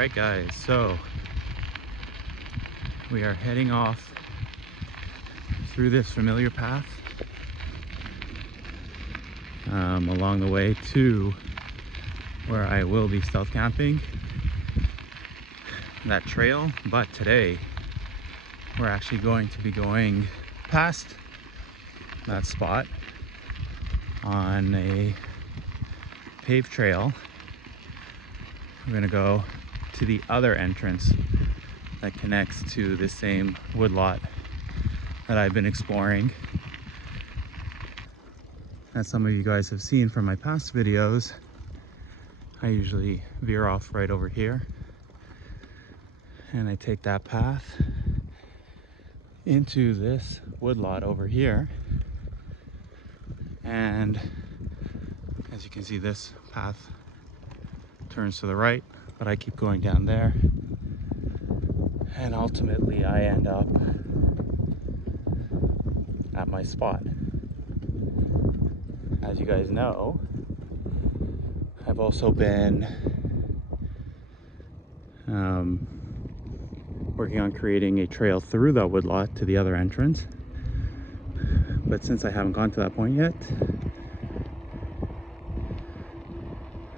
Alright guys, so we are heading off through this familiar path along the way to where I will be stealth camping, that trail. But today we're actually going to be going past that spot on a paved trail. We're going to go to the other entrance that connects to the same woodlot that I've been exploring. As some of you guys have seen from my past videos, I usually veer off right over here and I take that path into this woodlot over here. And as you can see, this path turns to the right, but I keep going down there, and ultimately I end up at my spot. As you guys know, I've also been working on creating a trail through that woodlot to the other entrance, but since I haven't gone to that point yet,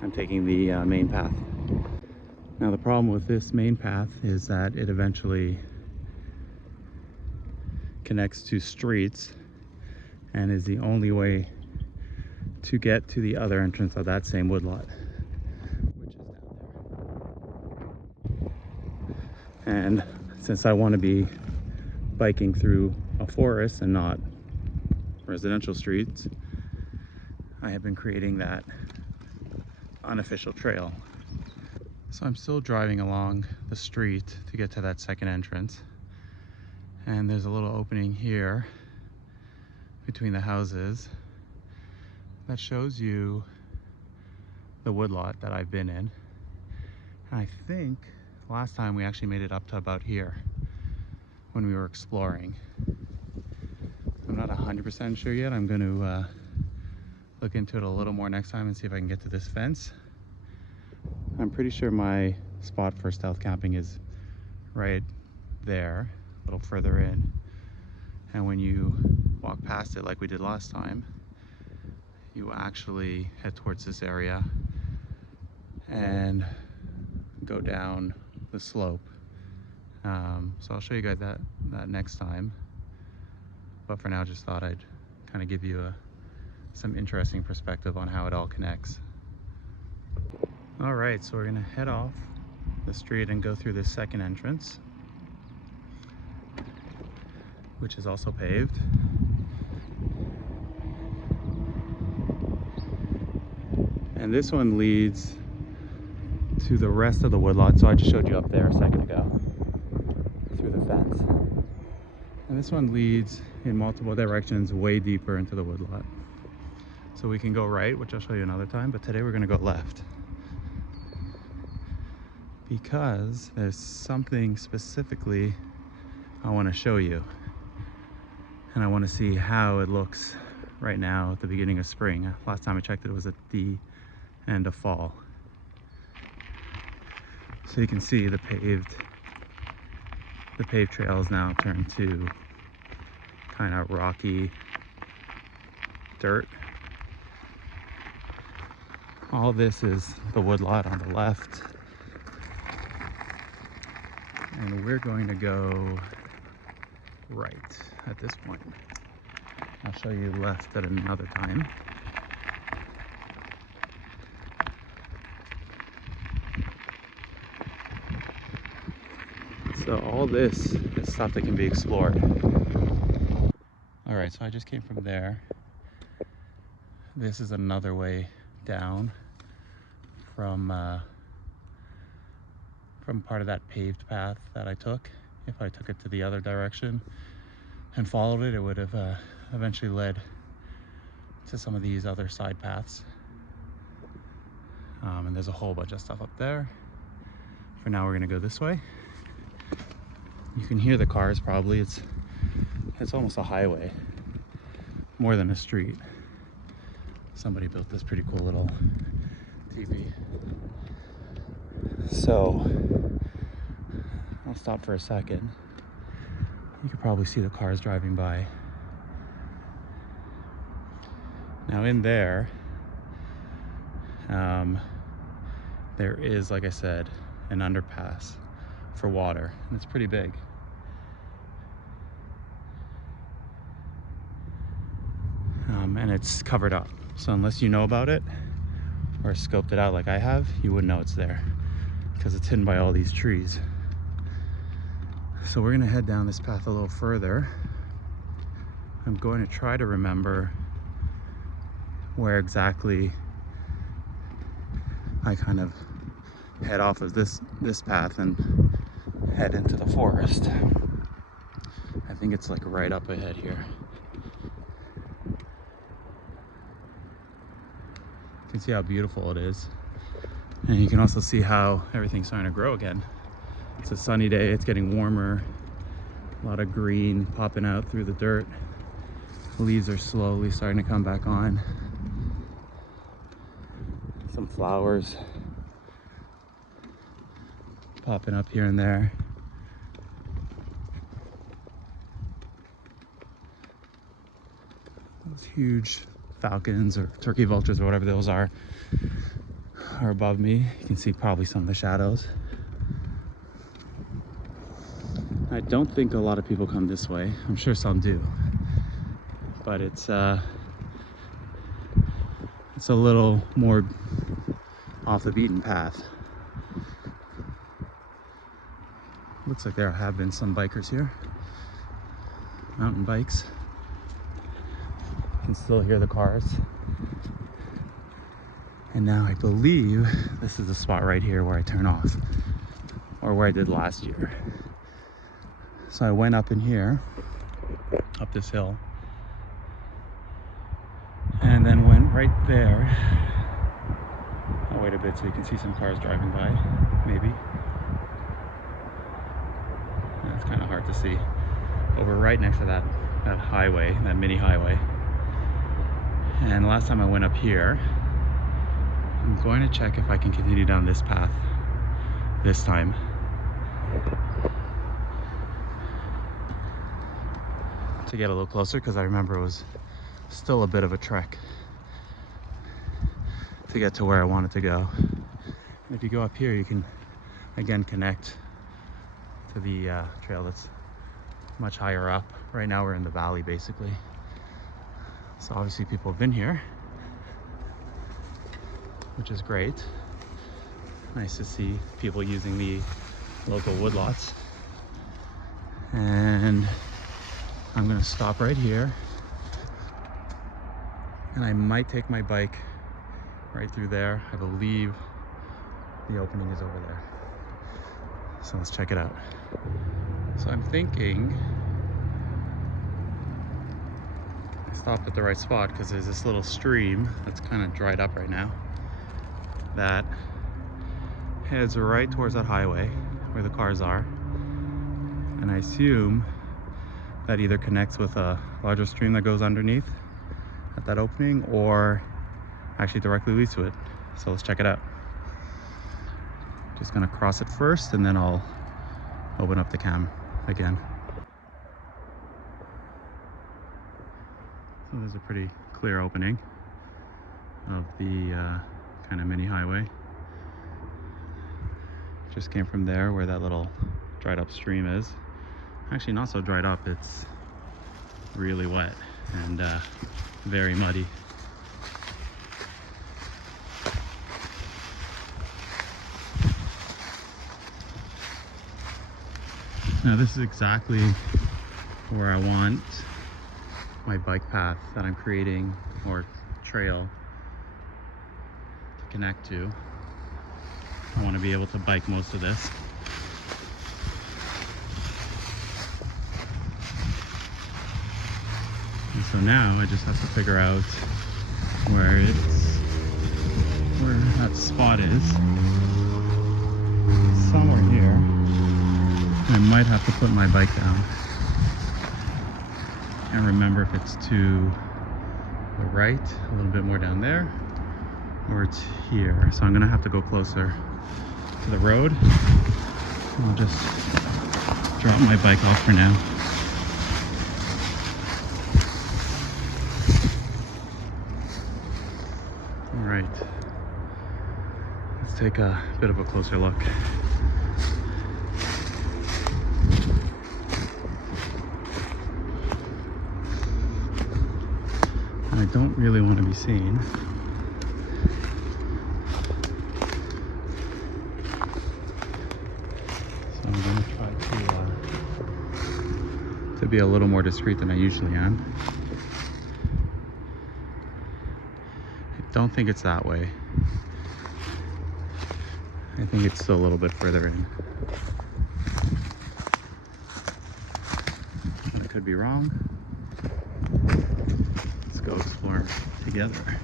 I'm taking the main path. Now the problem with this main path is that it eventually connects to streets and is the only way to get to the other entrance of that same woodlot, which is down there. And since I want to be biking through a forest and not residential streets, I have been creating that unofficial trail. So I'm still driving along the street to get to that second entrance, and there's a little opening here between the houses that shows you the woodlot that I've been in. And I think last time we actually made it up to about here when we were exploring. I'm not 100% sure yet. I'm going to look into it a little more next time and see if I can get to this fence. I'm pretty sure my spot for stealth camping is right there, a little further in. And when you walk past it like we did last time, you actually head towards this area and go down the slope. So I'll show you guys that next time. But for now, just thought I'd kind of give you some interesting perspective on how it all connects. All right, so we're gonna head off the street and go through this second entrance, which is also paved. And this one leads to the rest of the woodlot. So I just showed you up there a second ago through the fence. And this one leads in multiple directions way deeper into the woodlot. So we can go right, which I'll show you another time, but today we're gonna go left, because there's something specifically I want to show you, and I want to see how it looks right now at the beginning of spring. Last time I checked it was at the end of fall. So you can see the paved trails now turned to kind of rocky dirt. All this is the woodlot on the left, and we're going to go right at this point. I'll show you left at another time. So all this is stuff that can be explored. All right, so I just came from there. This is another way down from part of that paved path that I took. If I took it to the other direction and followed it, it would have eventually led to some of these other side paths. And there's a whole bunch of stuff up there. For now, we're gonna go this way. You can hear the cars probably. It's almost a highway, more than a street. Somebody built this pretty cool little teepee. So I'll stop for a second. You can probably see the cars driving by. Now in there, there is, like I said, an underpass for water, and it's pretty big. And it's covered up. So unless you know about it or scoped it out like I have, you wouldn't know it's there because it's hidden by all these trees. So we're gonna head down this path a little further. I'm going to try to remember where exactly I kind of head off of this path and head into the forest. I think it's like right up ahead here. You can see how beautiful it is. And you can also see how everything's starting to grow again. It's a sunny day, it's getting warmer. A lot of green popping out through the dirt. The leaves are slowly starting to come back on. Some flowers popping up here and there. Those huge falcons or turkey vultures or whatever those are above me. You can see probably some of the shadows. I don't think a lot of people come this way. I'm sure some do, but it's a little more off the beaten path. Looks like there have been some bikers here, mountain bikes. You can still hear the cars. And now I believe this is the spot right here where I turn off, or where I did last year. So I went up in here, up this hill, and then went right there. I'll wait a bit so you can see some cars driving by, maybe. It's kind of hard to see. But we're right next to that highway, that mini highway. And last time I went up here, I'm going to check if I can continue down this path this time. To get a little closer, because I remember it was still a bit of a trek to get to where I wanted to go. And if you go up here, you can again connect to the trail that's much higher up. Right now we're in the valley basically. So obviously people have been here, which is great. Nice to see people using the local woodlots. And I'm gonna stop right here, and I might take my bike right through there. I believe the opening is over there. So let's check it out. So I'm thinking I stopped at the right spot because there's this little stream that's kind of dried up right now that heads right towards that highway where the cars are. And I assume that either connects with a larger stream that goes underneath at that opening, or actually directly leads to it. So let's check it out. Just gonna cross it first, and then I'll open up the cam again. So there's a pretty clear opening of the kind of mini highway. Just came from there where that little dried up stream is. Actually not so dried up, it's really wet and very muddy. Now this is exactly where I want my bike path that I'm creating, or trail, to connect to. I want to be able to bike most of this. And so now I just have to figure out where that spot is. Somewhere here. I might have to put my bike down and remember if it's to the right, a little bit more down there, or it's here. So I'm gonna have to go closer to the road. I'll just drop my bike off for now. All right, let's take a bit of a closer look. I don't really want to be seen. So I'm going to try to be a little more discreet than I usually am. I don't think it's that way. I think it's still a little bit further in. I could be wrong. Go explore together.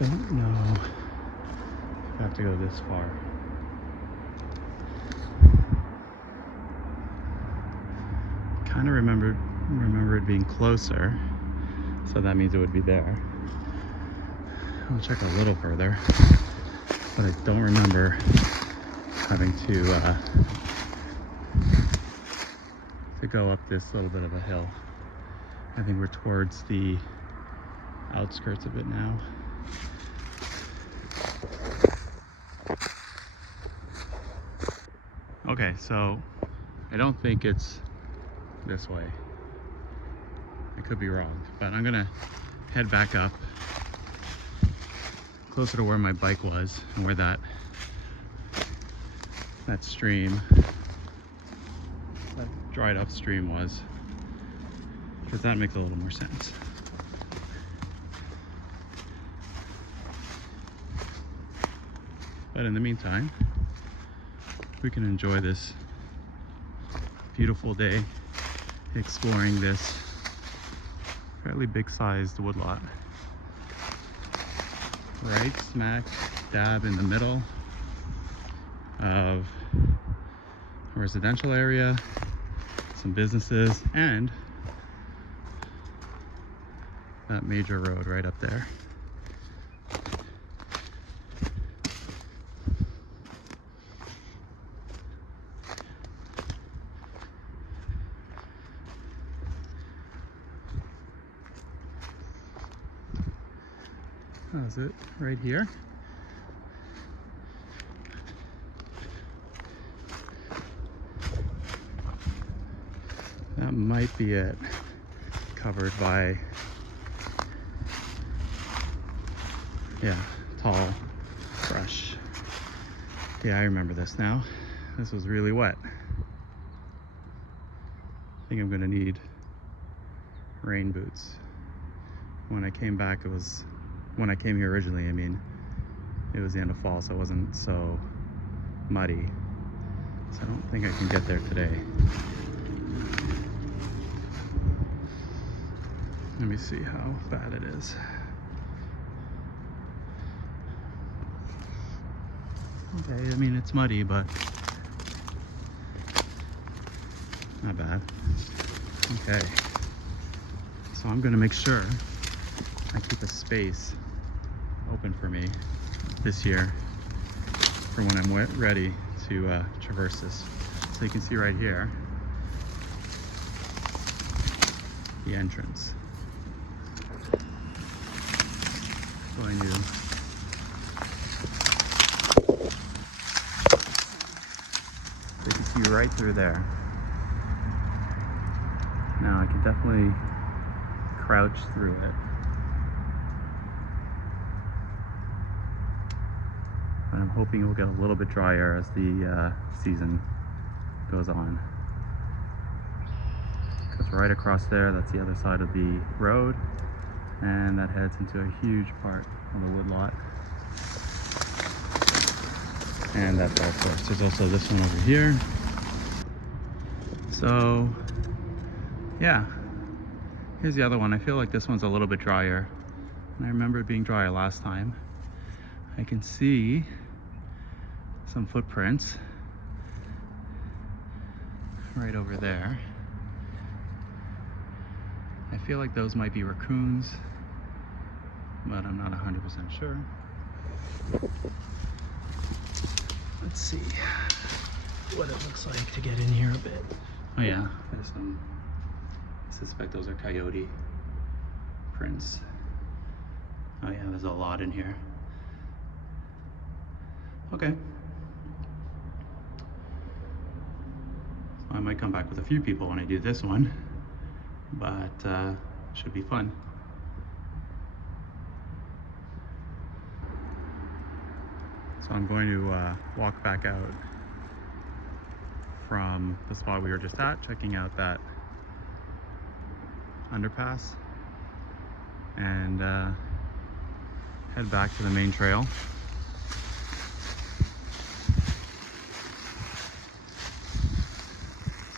Don't know if I have to go this far. Kind of remember it being closer, so that means it would be there. I'll check a little further, but I don't remember having to go up this little bit of a hill. I think we're towards the outskirts of it now. Okay, so I don't think it's this way. I could be wrong, but I'm gonna head back up closer to where my bike was and where that stream, that dried up stream was, because that makes a little more sense. But in the meantime, we can enjoy this beautiful day exploring this fairly big-sized woodlot. Right smack dab in the middle of a residential area, some businesses, and that major road right up there. How's it right here? That might be it. Covered by, yeah, tall brush. Yeah, I remember this now. This was really wet. I think I'm gonna need rain boots. When I came back, when I came here originally, I mean, it was the end of fall, so it wasn't so muddy. So I don't think I can get there today. Let me see how bad it is. Okay, I mean, it's muddy, but not bad. Okay, so I'm gonna make sure I keep a space open for me this year for when I'm ready to traverse this. So you can see right here, the entrance. Going to you can see right through there. Now I can definitely crouch through it. But I'm hoping it will get a little bit drier as the season goes on. Because right across there, that's the other side of the road, and that heads into a huge part of the woodlot. And that's all course. There's also this one over here. So yeah, here's the other one. I feel like this one's a little bit drier. And I remember it being drier last time. I can see some footprints right over there. I feel like those might be raccoons, but I'm not 100% sure. Let's see what it looks like to get in here a bit. Oh yeah, there's some, I suspect those are coyote prints. Oh yeah, there's a lot in here. Okay. So I might come back with a few people when I do this one, but should be fun. So I'm going to walk back out from the spot we were just at, checking out that underpass, and head back to the main trail.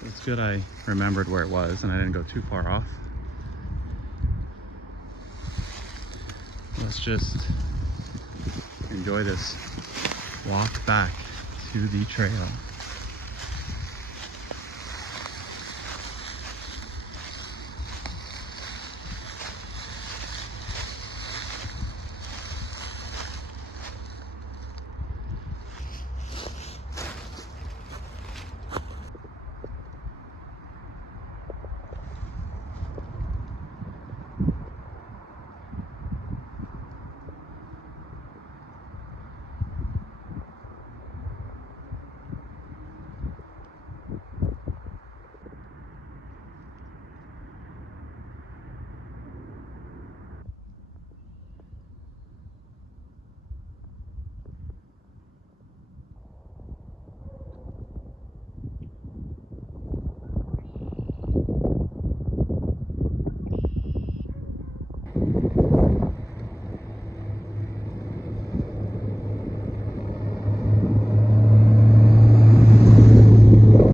So it's good I remembered where it was and I didn't go too far off. Let's just enjoy this walk back to the trail.